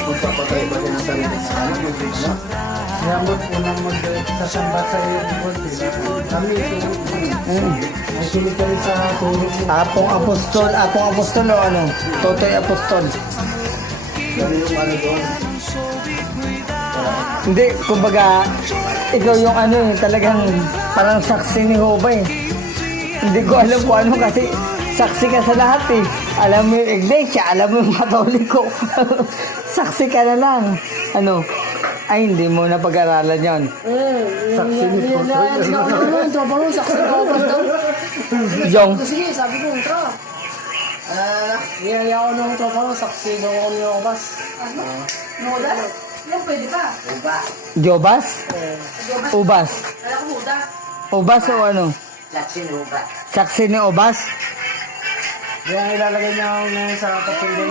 Magpapatay ba siya ng sarili sa ano? Yamot po nang magsasamba sa iyo ng konti. Kami ay sulit kami sa tulog mo. Apong apostol o ano? Totoy apostol. Ano yung ano doon? Hindi, kumbaga, ikaw yung ano eh, talagang parang saksi ni Jehovah eh. Hindi ko alam kung ano kasi saksi ka sa lahat eh. Alam mo yung iglesia, alam mo yung katoliko. Saksi ka na lang. Ano? Ay, hindi mo na pag-aralan yun. Saksi ni Totoy. Saksi ko ba daw? Yung, Sige, sabi ko, tara. Niyaya ako ng tropa ko, saksi daw ako ng obas. Ano? Moda? Yung pwede pa. Jobas? Ubas? Kala ko moda. Ubas o ano? Saksi ni Ubas? Kaya ilalagay niya ako ngayon sa papel